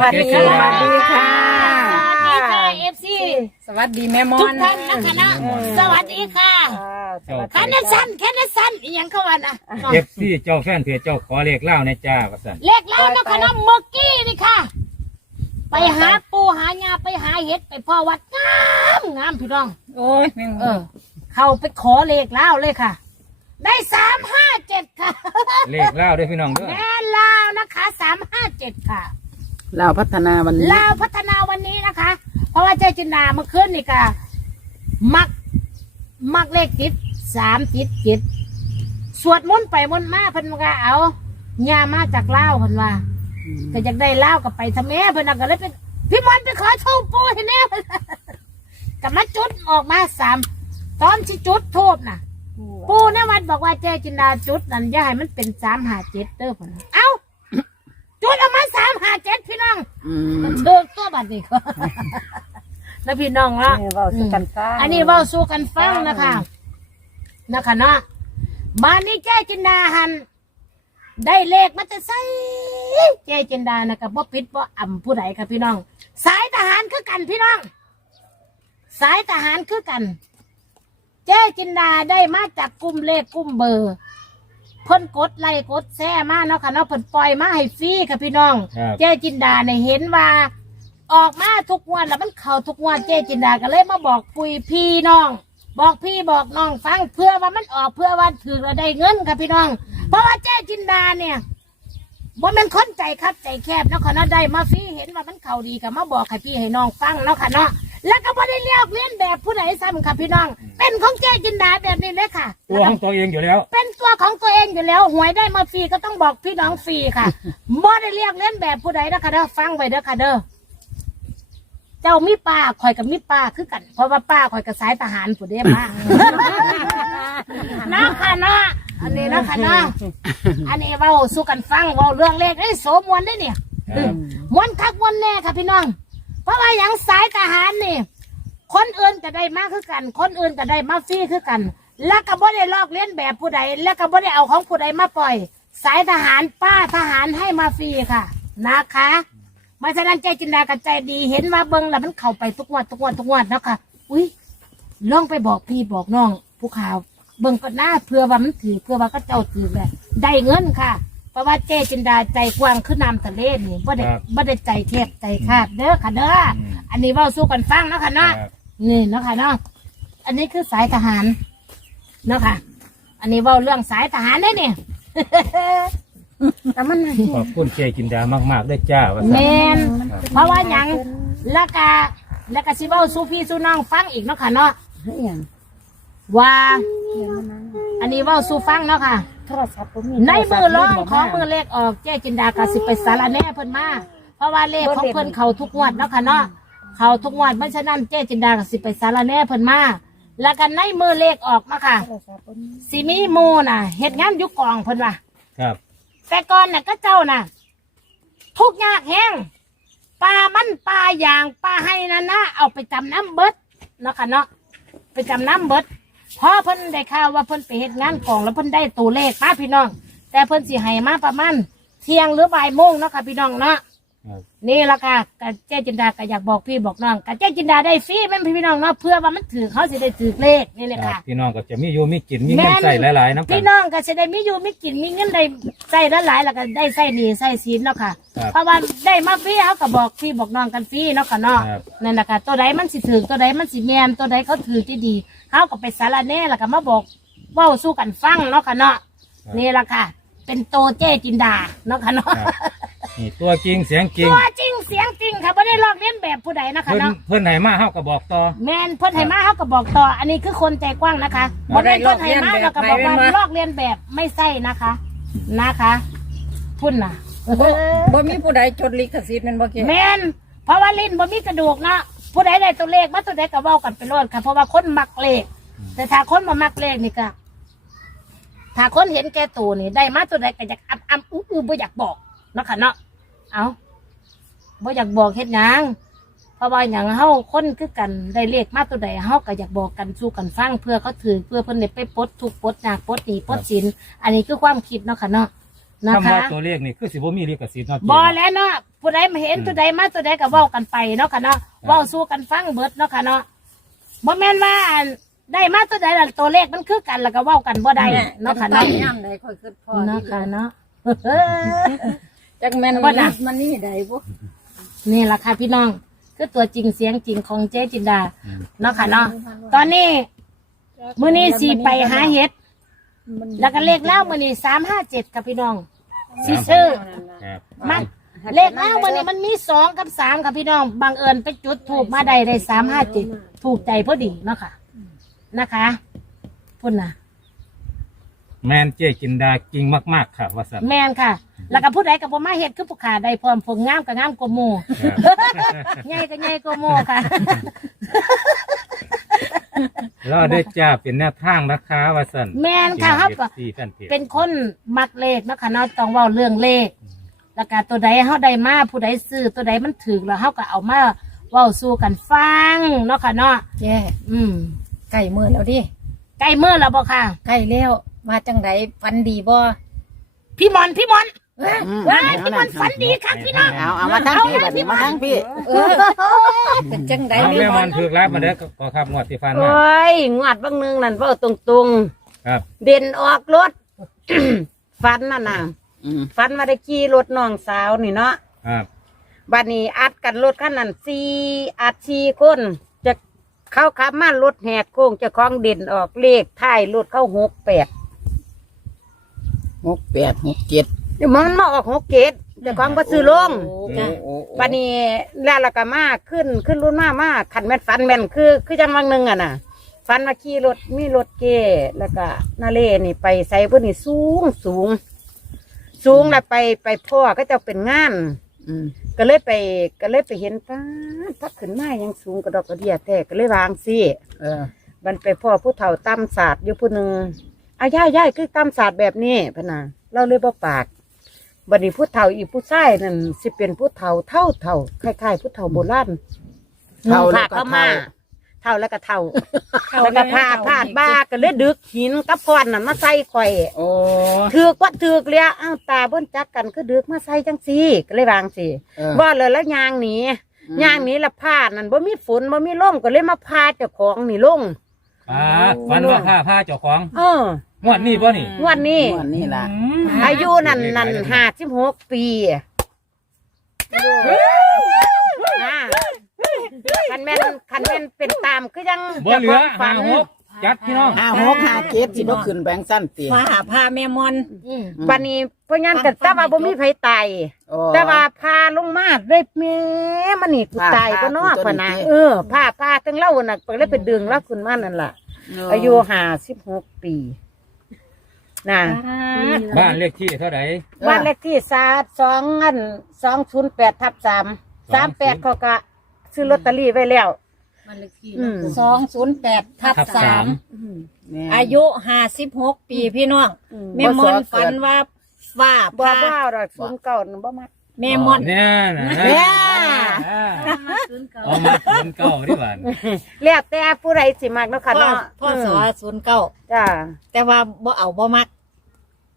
สวัสดีสวัสดีค่ะ สวัสดีค่ะเอฟซีสวัสดีแม่มอทุกนท่านนะคะนะสวัสดีค่ะแคนเนสันแคนเนสันอีหยังเขาว่านะเอฟซีเจ้าแฟนเพจเจ้าขอเลขเล่าในจ้าว่าสั่นเลขแล้วนะคะนะเมื่อกี้นี่ค่ะ ไปหาปูหายาไปหาเห็ดไปพ่อวัดงามงามพี่น้อง โอ้ยแม่งเออเข้าไปขอเลขแล้วเลยค่ะ ได้สามห้าเจ็ดค่ะ เลขเล่าด้วยพี่น้องเด้อแม่ลาวนะคะสามห้าเจ็ดค่ะ เราวพัฒนาวันนี้ลาวพัฒนาวันนี้นะคะ เพราะว่าเจจินดาเมื่อคืนนี่ก็มักมักเลขติดสามติดเจ็ดสวดมนต์ไปมนต์มาเพิ่นก็เอาญามาจากลาวเพิ่นว่าก็อยากได้ลาวก็ไปทำแม่เพิ่นน่ะก็เลยเป็นพี่มอนไปขอโชว์ปูให้แน่กับมาจุดออกมาสามตอนที่จุดทูบน่ะ ปูในวัดบอกว่าเจจินดาจุดนั่นอย่าให้มันเป็นสามหาเจ็ดเด้อเพิ่นเอ้าจุดออกมาสาม หาเจ็ดพี่น้องอืมเชิงตัวบัดนี้ก็แล้วพี่น้องละเว้าสู่กันฟัง อันนี้เว้าสู่กันฟังนะคะนะคะเนาะบ้านนี้เจ๊จินดาหัน ได้เลขมาจะใส่เจ๊จินดานะกับบ่ปิดบ่อ่ำผู้ใดค่ะพี่น้อง สายทหารคือกันพี่น้อง สายทหารคือกัน เจ๊จินดาได้มาจากกลุ่มเลขกลุ่มเบอร์ เพิ่นกดไล่กดแซ่มาเนาะค่ะเนาะเพิ่นปล่อยมาให้ฟรีค่ะพี่น้อง ครับ เจ๊จินดาเนี่ยเห็นว่า ออกมาทุกวันแล้วมันเข้าทุกวันเจ๊จินดาก็เลยมาบอกปุยพี่น้อง บอกพี่บอกน้องฟังเพื่อว่ามันออกเพื่อว่าถือเราได้เงินค่ะพี่น้อง เพราะว่าเจ๊จินดาเนี่ยว่ามันคนใจครับใจแคบเนาะค่ะเนาะได้มาฟรีเห็นว่ามันเข้าดีก็มาบอกให้พี่ให้น้องฟังเนาะค่ะเนาะ แล้วก็บ่ได้เรียกเลียนแบบผู้ใดซ้ำค่ะพี่น้อง เป็นของเจ๊จินดาแบบนี้เลยค่ะ ตัวของตัวเองอยู่แล้ว เป็นตัวของตัวเองอยู่แล้วหวยได้มาฟรีก็ต้องบอกพี่น้องฟรีค่ะบ่ได้เรียกเล่นแบบผู้ใดนะคะเด้อฟังไว้เด้อค่ะเด้อเจ้ามีป้าข่อยกับมีป้าคือกัน เพราะว่าป้าข่อยกับสายทหารผู้เด้มานะค่ะนะอันนี้นะค่ะนะอันนี้เว้าสู้กันฟังเว้าเรื่องเลขไอ้ยโสมวนได้เนี่ยครับมวนคักมวนแน่ค่ะพี่น้อง เพราะว่าอย่างสายทหารนี่ คนอื่นก็ได้มากคือกัน คนอื่นก็ได้มาฟรีคือกัน แล้วก็บ่ได้ลอกเลียนแบบผู้ใด แล้วก็บ่ได้เอาของผู้ใดมาปล่อย สายทหารป้าทหารให้มาฟรีค่ะ นะคะมาฉะนั้นใจจินดากระใจดีเห็นว่าเบิ้งแล้วมันเข้าไปทุกวันทุกวันทุกวันนะค่ะ อุ้ยลองไปบอกพี่บอกน้องผู้ข่าวเบิ่งก็หน้าเพื่อว่ามันถือเพื่อว่าก็เจ้าถือแบบได้เงินค่ะ ราะว่าเจจินดาใจกว้างขึ้นน้ำทะเลนี่บ่ได้ครับบ่ได้ใจแคบใจคาดเด้อค่ะเด้ออม อันนี้เว่าสู้กันฟังเนาะค่ะเนาะครับนี่เนาะค่ะเนาะ อันนี้คือสายทหารเนาะค่ะ อันนี้เว่าเรื่องสายทหารได้เนี่ย แต่มันขอบคุณเจจินดามากๆด้วยจ้าว่าแมสั่นนเพราะว่าหยังแล้วก็แล้วก็สิเว้าสู้พี่สู้น้องฟังอีกเนาะค่ะเนาะเฮ้ยอย่างว่าเขียนมานะอันนี้เว้าสู้ฟังเนาะค่ะ โทรศัพท์ผมมีในมือร้องของมือเลขออกเจ๊จินดากสิไปสารแหน่เพิ่นมาเพราะว่าเลขของเพิ่นเขาทุกงวดเนาะค่ะเนาะเขาทุกงวดมันฉะนั้นเจ๊จินดากสิไปสารแหน่เพิ่นมาแล้วกันในมือเลขออกมาค่ะโทรศัพท์ผมมีสิมีหมูน่ะเฮ็ดงานอยู่กองเพิ่นว่าครับ แต่ก่อนน่ะก็เจ้าน่ะ ทุกข์ยากแห้งปลามันปลาอย่างปลาให้นั่นนะเอาไปจำน้ำเบิดเนาะค่ะเนาะไปจำน้ำเบิด พอเพิ่นได้ข่าวว่าเพิ่นไปเฮ็ดงานกองแล้วเพิ่นได้ตัวเลขมาพี่น้อง แต่เพิ่นสิให้มาประมาณเที่ยงหรือบ่ายโมงเนาะค่ะพี่น้องเนาะครับนี่ละค่ะกะเจ๊จินดาก็อยากบอกพี่บอกน้องกะเจ๊จินดาได้ฟรีแม่นพี่น้องเนาะเพื่อว่ามันถือเขาสิได้ถือเลขนี่แหละครัค่ะบพี่น้องก็จะมีอยู่มีกินมีเงินใส่หลายๆน้ำกัน พี่น้องก็จะได้มีอยู่มีกินมีเงินได้ใส่ละหลายแล้วก็ได้ใส่หนีใส่ศีลเนาะค่ะ ครับเพราะว่าได้มาฟรีเขาก็บอกพี่บอกน้องกันฟรีเนาะค่ะเนาะครับ นั่นแหละค่ะตัวใดมันสิถือตัวใดมันสิแมนตัวใดเขาถือที่ดี เขาก็ไปสารแหน่แล้วก็มาบอกเว่าสู้กันฟังเนาะค่ะเนาะครับ นี่ละค่ะ เป็นโตเจ้จินดาเนาะค่ะเนาะครับนี่ตัวจริงเสียงจริง ตัวจริงเสียงจริงค่ะไม่ได้ลอกเลียนแบบผู้ใดนะคะเพิ่นเนาะ เพิ่นไหนมาเฮาก็บอกต่อ แมนเพื่อนไห้มาเขาก็บอกต่อ อันนี้คือคนใจกว้างนะคะบ่ได้เพื่อนไห้มาลอกเลียนแบบเราก็บอกว่าไม่ไม่มา ลอกเลียนแบบไม่ใช่นะคะ นะคะพุ่นน่ะบ่บ่มีผู้ใดจดลิขสิทธิ์แมันบ่เกี่แมนเพราะว่าลิ้นบ่มีกระดูกเนาะ ผู้ใดได้ตัวเลขมาตัวใดก็เว้ากันไปโลดค่ะ เพราะว่าคนมักเลข แต่ถ้าคนมามักเลขนี่ก็ถ้าคนเห็นแก่ตัวนี่ได้มาตัวใดก็อยากอ้ำอ้ำอู้อู้บ่อยากบอกเนาะค่ะเนาะเอาบ่อยากบอกเฮ็ดหยังเพราะว่าอย่างเฮาคนคือกันได้เลขมาตัวใดเฮาก็อยากบอกกันสู้กันฟังเพื่อเขาถือเพื่อเพิ่นได้ไปปลดทุกข์ปลดยากปลดหนี้ปลดสิน อันนี้คือความคิดเนาะค่ะเนาะนะคำคะ ว่าตัวเลขนี่คือสิบ่มีลิขสิทธิ์เนาะเจ๊บอแล้วเนาะผู้ใดมาเห็นตัวใดมาตัวใดก็เว้ากันไปเนาะค่ะเนาะ เว้าสู้กันฟังเบิดเนาะค่ะเนาะบ่แม่นว่าอันได้มาตัวใดล่ะตัวเลขมันคือกันแล้วก็เว้ากันบ่ได้เนาะค่ะเนาะย่ำใดค่อยคิดพอเนาะค่ะเนาะจักแม่นบ่น่ะมันนี่ใดบ่นี่แหละค่ะพี่น้องคือตัวจริงเสียงจริงของเจ๊จินดาเนาะค่ะเนาะตอนนี้มื้อนี้สิไปหาเห็ดแล้วก็เลขเล่ามื้อนี้357ค่ะพี่น้องสิซื้อครับมัน เลขเล่ามื้อนี้มันมีสองกับสามค่ะพี่น้องบังเอิญไปจุดถูกมาได้ได้357ถูกใจพอดีเนาะค่ะนะคะพุ่นน่ะแมนเจ๊กินดากิ่งมาก ๆ ค่ะว่าสันแม่นค่ะ แล้วก็ผู้ใดกับบ่มาเฮ็ดคือผู้ขาได้พร้อมผงงามก็งามกว่าหมู่ครับใหญ่ก็ใหญ่กว่าหมู่ค่ะรอได้จ้าเป็นแนวทางนะคะว่าสันแม่นค่ะครับก็ซีแฟนเพจเป็นคนมักเลขเนาะคะเนาะต้องเว้าเรื่องเลข แล้วก็ตัวใดเฮาได้มาผู้ใดซื้อตัวใดมันถึกแล้วเฮาก็เอามาเว้าสู่กันฟังเนาะค่ะเนาะแย่อืมใกล้มื้อแล้วดิใกล้มื้อแล้วบ่ค่ะใกล้แล้วมาจังไดฝันดีบ่พี่หมอนพี่หมอนว้ายพี่หมอนฝันดีค่ะพี่น้องเอาเอามาทั้งพี่บัดนี้มาทั้งพี่ เออเป็นจังไดเอานี่แม่บ่มันถือรับมาเด้อก็ครับงวดที่ฟันโอมา้ยงวดบางนึงนั่นเว่าตรงครับๆเด่นออกรถ ฟันน่ะนะ อืมฟันมาได้ขี่รถน้องสาวนี่เนาะครับบัดนี้อัดกันรถคันนั้นสี่อัดสี่คน จะเข้าขับมารถแหกโค้งเจะคล้าของเด่นออกเลขท้ายรถเข้าหกแปดหกแปดหกเจ็ดเดี๋ยวมันมาออกหกเกตเจะคล้าของบ่ซื้อลงจ้ะบัดนี้แล้วเราก็มาขึ้นขึ้นรุ่นมามาขันแม่นฟันแม่นคือ คือจังวังหนึ่งอะน่ะฟันมาขี่รถมีรถเก้แล้วก็นาเล่นี่ไปใส่เพื่นนี่สูงสูง สูงแล้วไปไปพ่อก็จะเป็นงานอืมก็เลยไปก็เลยไปเห็นป้าดพักขึ้นมายังสูงกระดอกกระเดียแต่ก็เลยวางสิเออ มันไปพ่อผู้เฒ่าตำศาสตร์อยู่ผู้หนึ่งอาย่ายย่ายคือตำศาสตร์แบบนี้พะนะเราเลยบ่ปากบัดนี้ผู้เฒ่าอีผู้ชายนั่นสิเป็นผู้เฒ่าเท่าเฒ่าคล้ายๆผู้เฒ่าโบราณเฒ่านุ่งแล้วผ้าก็เข้ามา เฒ่า เท่าแล้วก็เท่าแล้วก็ผ้าผ้าดบ้าก็เลยดึกหินกับก้อนนั่นมาใส่ข่อยโอ้ถือกว่าถือกเลยอ้าวตาเบิ้นจักกันก็ดึกมาใส่จังซี่ก็เลยวางสิเออว่าเลยแล้วยางหนียางหนีละผ้านั่นบ่มีฝนบ่มีลมก็เลยมาพาเจ้าของนี่ลงป้าฟันว่าผ้าผ้าเจ้าของเอองวดนี้ป่ะนี่งวันนี้วันนี้ล่ะอืม อายุนั่นนั่นห้าสิบหกปีอ่า คันแม่นคันแม่นเป็นตามคือยังบ่เหลือจ้าขงฝัห้านหกจัดพี่น้องห้าหกห้าเจ็ดสิบ่ขึ้นแบงค์สั้นตีฟ้าพาแม่มอนอืมบัดนี้เพราะงั้นก็แต่ว่าบ่มีไผตายโอ้แต่ว่าพาลงมาได้แม่มันนี่กูพาตายก็นอกพาพะนะตัวนี้เออพาพาทั้งเล่าน่ะก็เลยไปดึงเล่าขึ้นมานั่นล่ะ อายุห้าสิบหกปีน่ะบ้านเลขที่เท่าไหร่บ้านเลขที่สาสองอันสองศูนย์แปดทับสามสามแปดเขาก็ ซื้อลอตเตอรี่ไว้แล้วอืมสองศูนย์แปดทับทับสาสาม มอายุห้าสิบหกปีพี่น้องแม่มอนฝันว่าฟ้าบ่พาบ่เอาดอกศูนย์เก้านั่นบ่มาแม่มอน เนี่ยนะเนี่ยเอามาคืนเก่าดีกว่าแล้วแต่ผู้ใดสิมักเนาะค่ะพ่อเนาะพ่อสอศูนย์เก้าจ้าแต่ว่าบ่เอาบ่มัก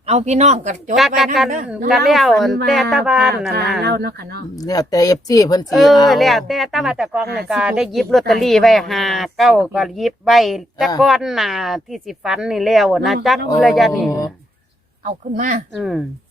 เอาพี่น้องกับจดกะไว้กะนั่กันนเด้อ กะแล้วแต่ตาบ้านน่ะนะเล่าเนาะค่ะเนาะแล้วแต่เอฟซีเพิ่นเอสิอแล้วแต่ตาบ้านแต่กองเนี่ยก็ได้หยิบลอตเตอรี่ไว้หาเก้าก็หยิบใบแต่ก่อนน่ะที่สิฟันนี่แล้วนะจักระยะนี้เอาขึ้นมา อืมมัน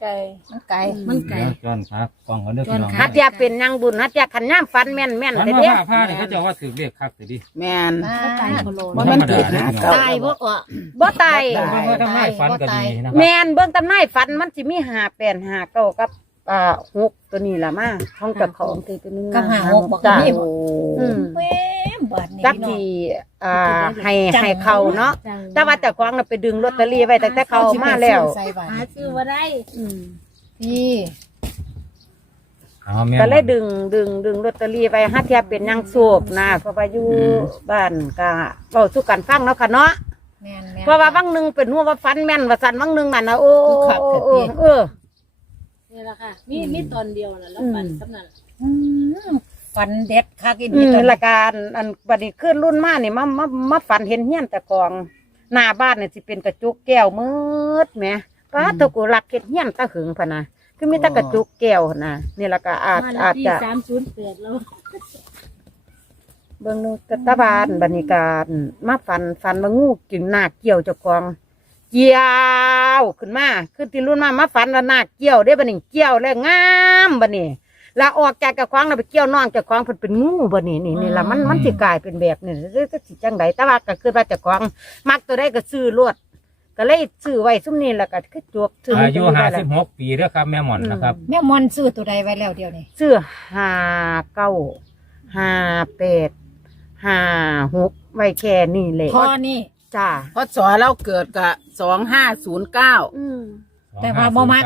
ไกลมันไกลมันไกลจอนครับกล้องเขาเด้อพี่น้องฮัดอยาเป็นยังบุญฮัดอยาขันย่ำฟันแม่นแม่นฟันเลยว่าเด้ผ้าผ้านี่เขาจะว่าถือเรียกคักสิดิแม่นไกลโคโลบ่แม่นติดหาเก่า ตายบ่ก็บ่ตายเบิ่งว่าทำไมฟันก็ดีนะครัแม่นเบิ่งตำนายฟันมันสิมีหาแปนหาเก้ากับอ่าหกตัวนี้ล่ะมาท้องกับของตีตัวนึงกับหาหกบอกจ้านี่อืม แม่บาดนี้จักพี่น้องที่อ่าให้ให้เขาเนาะแต่ว่าแต่กองน่ะไปดึงลอตเตอรี่ไว้ตั้งแต่เขามาแล้วใส่บาตรหาซื้อว่าได้อืมพี่เอาแม่ก็เลยดึงดึงดึงลอตเตอรี่ไว้ฮัดเทียเป็นยังสูบนะเพราะว่าอยู่บ้านก็เว้าสู่กันฟังเนาะค่ะเนาะแม่นแม่นเพราะว่าบางหนึงเป็นหัวว่าฟันแม่นว่าสันบางหนึงนั่นนะโอ้คือขับโอ้ขับโอ้พี่เออนี่แหละค่ะ มีมีตอนเดียวนะแล้วปันสำนักอืม ฝันเด็ดคักอีอืดีมตอนละการอันบัดนี้ขึ้นรุ่นมานี่มามามาฝันเห็นเฮียนแต่กองหน้าบ้านเนี่ยสิเป็นกระจุกแก้วมืดแหมป้าตะกูรักเก็ดเฮียนตะหึงพะนะคือมีแตะกระจุกแก้วนะนี่ละก็อาจบ้านเลขอาจที่จะ สามศูนย์แปดแล้วเบิ่งดูตะตะบานบรรยากาศมาฟันฟันมางูกินหน้าเกี่ยวเจ้าของ เกี่ยวขึ้นมาคือที่รุ่นมามาฟันว่าหน้าเกี่ยวได้บัดนี้เกี่ยวแล้วงามบัดนี้แล้วออกจากกระควางแล้วไปเกี่ยวน้องเจ้าของเพิ่นเป็นงูบัดนี้นี่นี่ละมันมันสิกลายเป็นแบบนี้หรือสิจังไดแต่ว่าก็คือว่าเจ้าของมักตัวใดก็ซื้อรวดก็เลยซื้อไว้ซุ่มนี้แล้วก็คือจวบซื้อายุไว้ห้าได้สิบหกปีเด้อครับแม่หมอนนะครับ แม่มอนซื้อตัวใดไว้แล้วเดียวนี่ซื้อห้าเก้าห้าแปดห้าหกไว้แค่นี้เลยพอนี่จ้าพอสอเราเกิดกะสองห้าศูนย์เก้าแต่ว่าบ่มัก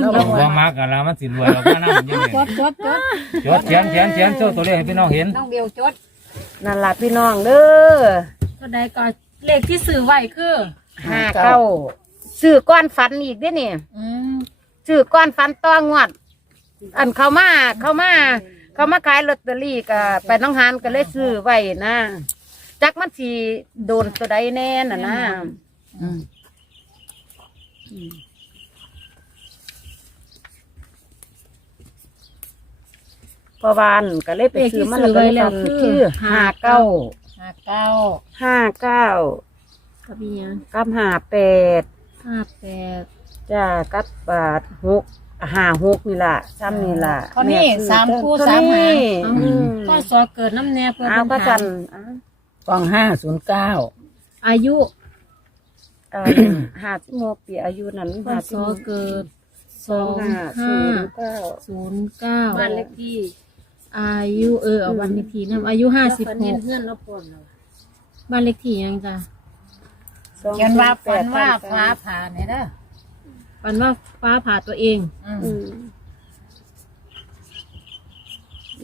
เราเราบอกบ่ว่ามักกันแล้วมันสิรวยเราก็นั่งอยังจไงดจดจดจดเขียนเขียนเขียนโชว์ตัวเลขให้พี่น้องเห็นน้องเบลจดนั่นล่ะพี่น้องเด้อก็ได้ก็เลขที่ซื้อไว้คือห้าเก้าซื้อก้อนฝันอีกเด้อนี่อืมซื้อก้อนฝันต้องงวด อันเขามาเขามา เขามาขายลอตเตอรี่ก็ไปน้องหานก็เลยซื้อไว้นะจักมันสีโดนตัวใดแน่น่ะนะอืม เพราะวานก็เลยไปซื้อมันแล้วก็เลยคือห้าเก้าห้าเก้าห้าเก้ากับอีหยังกับห้าแปดห้าแปดจ้ากับบาทหกห้าหกนี่ล่ะซ้ำนี่ล่ะเท่านี้แซื้อสามคู่เท่สามหางนี้เอาอืมก็สอเกิดน้ำแน่เพื่อเอาเป็นก็ฐาจันนอะสองห้าศูนย์เก้าอายุอ่าห้าสิบหกปีอายุนั้นก็ห้าสสิบอหกเกิดสสอองงห้าห้าศูนย์เก้าศูนย์เก้าบ้านเลขที่ อายุเออเอาวันเลขที่นํอายุห้าสิบฝันหเห็นกเพื่อนแล้วปนเราบ้านเลขที่ยังจ้ะสองเขียนว่าศูฝัย์นแปดว่าพันฟ้าผ่าเนี่ยเด้อฝันว่าฟ้าผ่าตัวเอง อืมอืม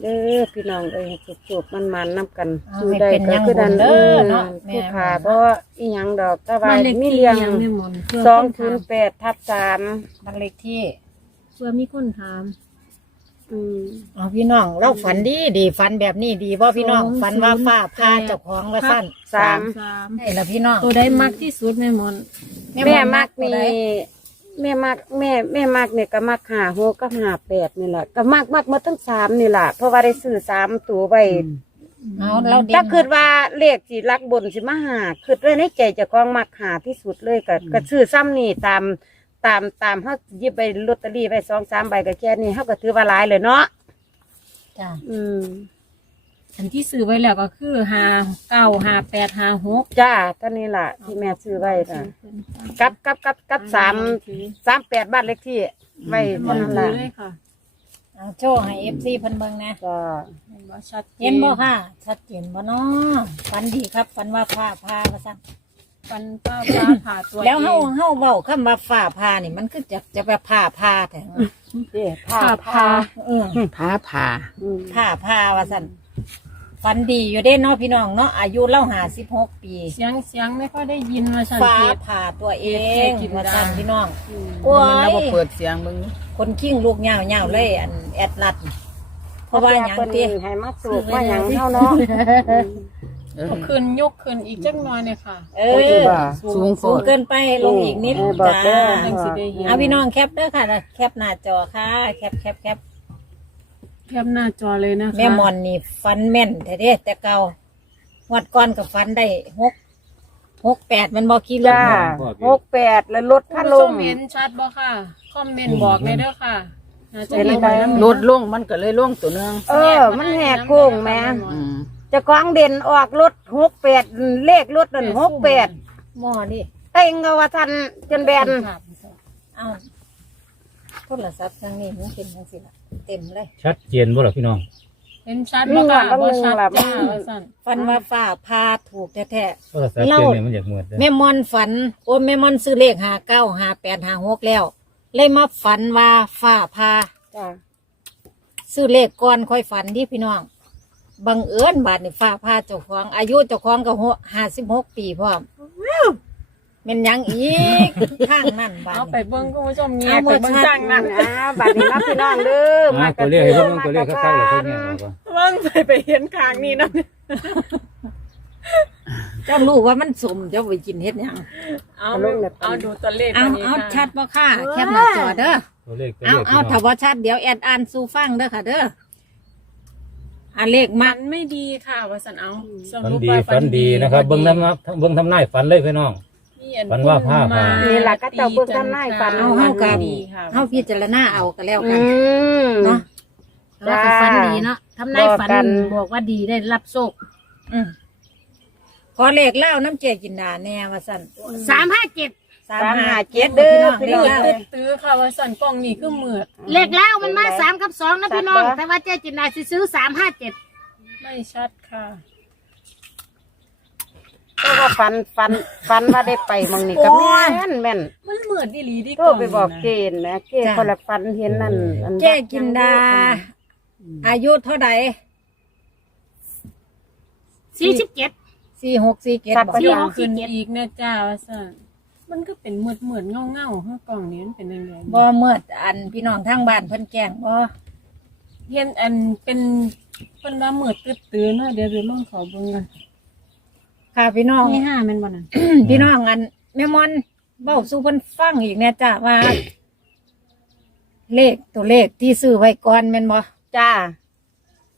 เด้อพี่น้องเอ้ยจุบๆมันมันๆน้ำกันเอาสู้ให้ได้เป็นหก็ยังคือดันบุญเด้อเนาะแม่ผู้ขาเพราะอีหยังดอกแต่ว่าบ้านเลขมีที่เลี้ยงยังไม่หมดเพื่อสองคนศูนถามย์แปดทับสามบ้านเลขที่เพื่อมีคนถาม อืม เอาพี่น้องเราฝันดีดีฝันแบบนี้ดีว่าพี่น้องฝันว่าฟ้าผ่าเจ้าของว่าสั้นสาม สามนี่ละพี่น้องตัวได้มักที่สุดแม่หมอนแม่มักตัวนี่ใดแม่มักแม่แม่มักเนี่ยก็มักหาหกกับหาแปดนี่แหละก็มักมักมาตั้งสามนี่แหละเพราะว่าได้ซื้อสามตัวไว้เอาเราเด่นถ้าคิดว่าเลขสิรักบนสิมาหาคิดไว้ในใจเจะกองมักหาที่สุดเลยก็ก็ซื้อซ้ำนี่ตาม ตามตามเขาหยิบไปลอตเตอรี่ไปสองสามใบก็แค่นี้เขาก็ถือว่าหลายเลยเนาะจ้ะอืมอันที่ซื้อไว้แล้วก็คือหาเก้าหาแปดหาหกจ้าก็นี่แหละที่แม่ซื้อไว้ค่ะกับกับกับกับสามสามแปดบ้านเลขที่ ไว้มัเท่านนั้นแหละเลยค่ะเอาโชว์ให้เอฟซีเพิ่นเบิ่งนะจ้าเห็นบ่ชัดจเห็นบ่ค่ะชัดเจนบ่เนาะฝันดีครับฝันว่าฟ้าผ่าว่าซั่น ฟันป้าป้าผ่าตัวแล้วเฮาองเฮาเว้าคำว่าฟ้าผ่านี่มันคือจะจะแบบผ่าผ่าแต่เด้ผ้าผ่าผ้าผ่าเออผาผ่าอืมผ่าผ่าว่าซั่นฝันดีอยู่เด้เนาะพี่น้องเนาะอายุเล่า56ปีเสียงเสียงไม่ค่อยได้ยินมาชันฟ้าเกตผ่าตัวเองเกลียดว่าซั่นพี่น้องโอ้โอ้ยเราบ่ยเปิดเสียงมึงคนขิ้งลูกยาวๆเลยอันแอดลัดเพราะว่าหยังเพิ่นติให้มาสูบมาหยังเท่าเนาะ เออ เอาขึ้นยกขึ้นอีกจักหน่อยเนี่ยค่ะเอโอ้ยอบ่าสูงโฟสูงดเกินไปลงอีกนิดเออบอกจ้าเด้อยังสิได้เห็นเอาพี่น้องแคปเด้อค่ะแล้วแคปหน้าจอค่ะ แคปแคปแคปแคปหน้าจอเลยนะคะแม่มอนนี่ฟันแม่นแต่เด้แต่เก่าวัดก่อนกับฟันได้หกหกแปดมันบอกกี่ลูกจ้าหกแปดแล้วลดคุพัณดผู้ลชม มเห็นชัดบ่ค่ะ คอมเมนต์บอกเลยเด้อค่ะน่าจะเป็นเห็นอะไรน้ำลดลงมันก็เลยลงตัวหนึงเออ มันแหกโค้งแม่อืมเจะคว้างเด่นออกรถหกแปดเลขรถนั่นหกแปดหม้อนี่เต็งก็ว่าทันจนแบนเอาโทรศัพท์ทางนี้มันเป็นจังสิล่ะเต็มเลย ชัดเจนบ่ล่ะพี่น้องเห็นชัดบ่ค่ะบ่ชัดจ้าว่าซั่นฟันว่าฟ้าพาถูกแท้โทรศัพท์เจนเนี่ยมันอยากเหมือนๆแม่มอนฝัน โอ้แม่มอนซื้อเลขหาเก้าหาแปดหาหกแล้ว เลยมาฝันว่าฟ้าพาจ้าซื้อเลขก่อนค่อยฝันที่พี่น้อง บังเอิญบาทนี่ฟ้าพาเจ้าของอายุเจ้าของก็ห้าสิบหกปีพร้อมเป็นหยังอีกข้างนั่นบาทเอาไปนี่ เบิ่งคุณผู้ชมเงียเอาบหมไปดเบิ่งชัดจ้างนั่นอ่าบัดนี้รับพี่น้องเด้อมาตัวเลขให้เพิ่นเบิ่งตัวเลขคักๆเลยเพิ่นเนี่ยบอกว่าเบิ่งไปไปเห็นข้างนี้นะเจ้ารู้ว่ามันสมเจ้าไปกินเฮ็ดหยังเอาเอาดูตัวเลขเอาวันนี้เอาค่ะชัดบ่ค่ะแคปหน้าจอเด้อตัวเลขตัวเอาเลขเอาถ้าบ่ชัดเดี๋ยวแอดอ่านสู่ฟังเด้อค่ะเด้อ อ่าเลขมัมักนไม่ดีค่ะว่าสันเอาสฝันรุปดีว่าฝันดีนะครับ เบิ้งน้ำเบิ้งทำนายฝันเลยพี่น้อง มีอัฝันว่าผ้าผ่านี่ล่ะก็เจ้าเบิ่งทำนายฝัน เอาเฮากันดีค่ะ เฮาพิจารณาเอาก็แล้วอืกันม เนาะเราก็ฝันดีเนาะทำนายฝันบอกกัน บอกว่าดีได้รับโชคอืมขอเลขเล่าน้ำเจกินดาแน่ว่าสั่นสามห้าเจ็ด สามสามห้าห้าเจ็เจ็ดดเด้เด้ออพี่พี่น้น้อองงเลขตื้เล่าอตื้อค่ะว่าสันกล้องนี่ก็เหมือดเลขแล้วมันมาสามกับสองนะพี่น้องชัดปะแต่ว่าเจ๊จินดาสิซื้อสามห้าเจ็ดไม่ชัดค่ะก็ว่าฟันฟันฟันว่าได้ไปหมองนี่ก็แม่นแม่นมันเหมือนดีหลีดีโทรไปบอกเกณฑ์นะเกณฑ์คนละฟันเห็นนั่นอันเจกินดา อายุเท่าใดสี่สิบเจ็ดสี่หกสี่เจ็ดสัตว์บอประกหยัดขึ้นอีกนะจ้าว่าสัน มันก็เป็นเหมือนเหมือนเงาเงาๆข้างกล่องนี้มันเป็นยังไงบ่เมื่ออันพี่น้องทางบ้านเพิ่นแกล้งบ่เห็นอันเป็นเป็นว่าเหมือดตื้อตื้อเนาะเดี๋ยวเดี๋ยวลองขอเบิ่งกันค่ะพี่น้อง นี่ ห้าแมันบ่นั่นพี่น้องอันแม่มอนเบ้าสู่เพิ่นฟังอีกแน่จ้ะว่า เลขตัวเลขที่ซื้อไว้ก่อนแม่นบ่จ้า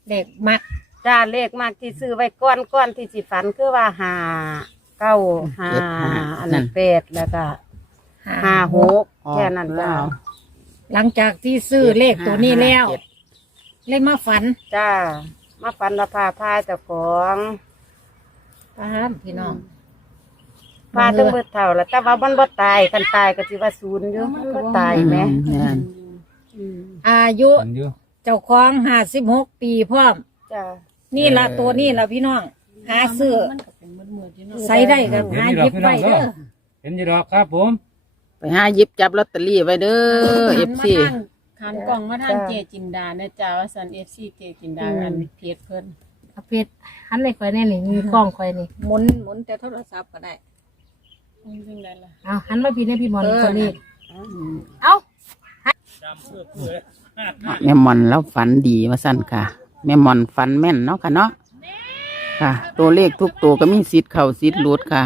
เลขมัก จ้าเลขมากที่ซื้อไว้ก้อนก้อนที่สิฝันคือว่าหา เก้าหาเจ็ดห้าอันนั่นั้นนแปดแล้วก็ห้าหาหกแค่นั้นจ้าหลังจากที่ซื้อเลขตัวนี้แล้วเจ็ดเลยมาฝัน จ้า มาฝันว่าพาพาเจ้าของปามพี่น้องพาทั้งเบิดเท่าแล้วแต่ว่ามันบ่ตายกันตายก็สิว่าศูนย์อยู่มันบ่ตายแหมแม่นอายุฝันอยู่เจ้าของห้าสิบหกปีพร้อมจ้านี่ละตัวนี่ละพี่น้อง หาซื้อ ใส่ได้กับหาหยิบไว้เด้อเห็นอยู่ดอกครับผม ไปหาหยิบจับลอตเตอรี่ไว้เด้อเอฟซีหันกล่องมาทางเจจินดานะจ้าว่าสันเอฟซีเจจินดาอันเพจเพิ่นเอาเพชรหันเลยคอยแน่นี่มีกล้องคอยนี่หมุนหมุนแต่โทรศัพท์ก็ได้มันเป็นไรล่ะเอาหันมาพี่เนี่ยพี่บอลเออคนนี้เอาแม่มอนแล้วฝันดีว่าสั้นค่ะ แม่มอนฝันแม่นเนาะค่ะเนาะ ค่ะ ตัวเลขทุกตัวก็มีสิทธิ์เข่าสิทธิ์หลุดค่ะ